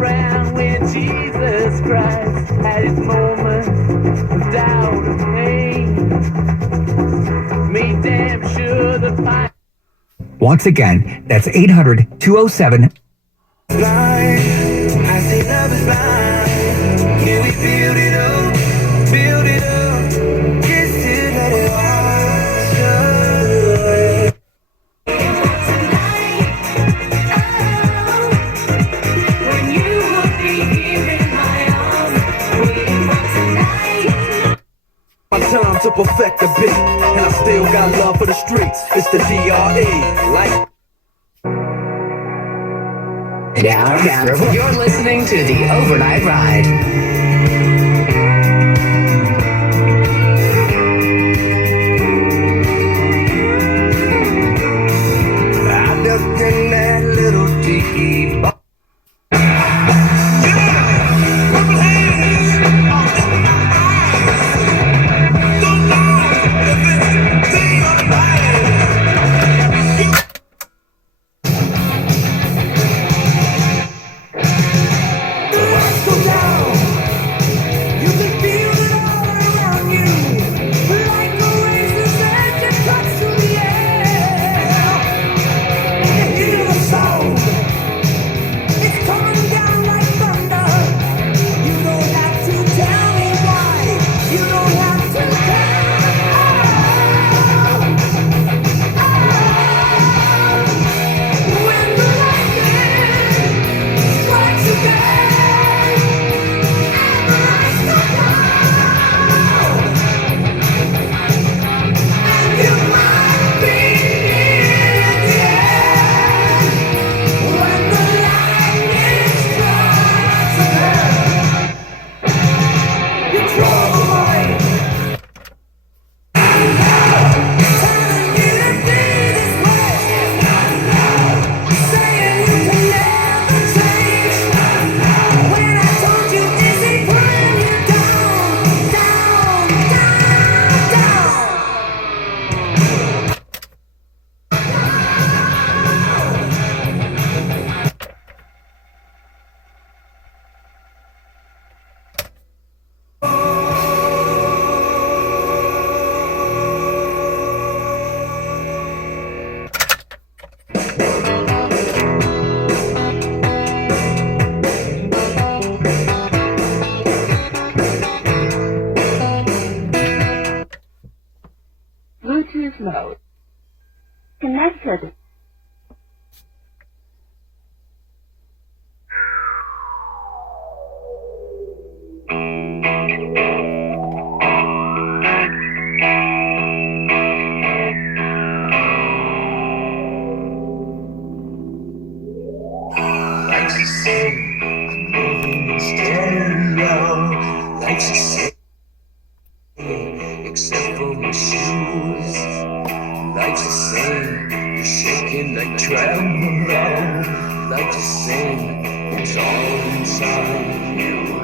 around when Jesus Christ had his moments of doubt and pain. Made damn sure that my Once again, that's 800-207. blind. I say love is blind. Can we build it up? Build it up. Just to let it wash away. When you would be here in my arms, waiting for tonight. My time to perfect the beat, and I still got love for the streets. It's the DRE, like. Down. You're listening to The Overnight Ride. I ducked in that little tiki bar. Bluetooth mode. Connected. Like she said, I'm moving in stereo. Like she said, except for my shoes. Like she said, you're shaking like tremolo. Like she said, it's all inside you.